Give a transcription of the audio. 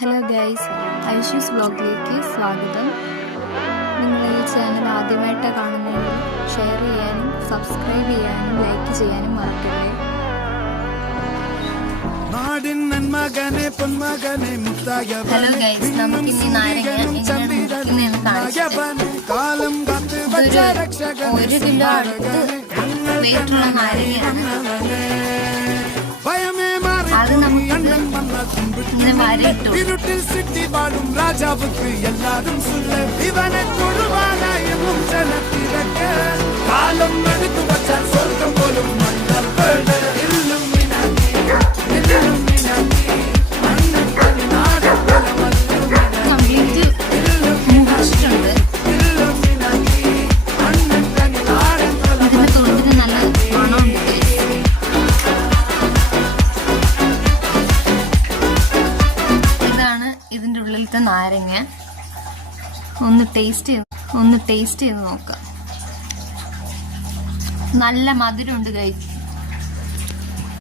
Hello guys, Aishu's വ്ലോഗിലേക്ക് സ്വാഗതം. നിങ്ങൾ ഈ ചാനൽ ആദ്യമായിട്ട് കാണുന്നതെങ്കിൽ ഷെയർ ചെയ്യാനും സബ്സ്ക്രൈബ് ചെയ്യാനും ലൈക്ക് ചെയ്യാനും മറക്കല്ലേ. ഹലോ ഗൈസ്, നമുക്കിനി നാരങ്ങ എങ്ങനെയാണ് കാണിച്ചത്. 1 കിലോ അടുത്ത് വെയിറ്റുള്ള നാരങ്ങയാണ്. അത് നമുക്ക് ഇങ്ങനെ വരയിട്ടു. രാജാവുക്ക് എല്ലാരും ഇവനെ തൊഴുവാനായും ജനത്തിരക്ക് കാലം എടുത്തു വച്ചാൽ സ്വർഗം പോലും ഇതിന്റെ ഉള്ളിലത്തെ നാരങ്ങ ഒന്ന് ടേസ്റ്റ് ചെയ്ത് നോക്കാം. നല്ല മധുരമുണ്ട് കഴിക്കും.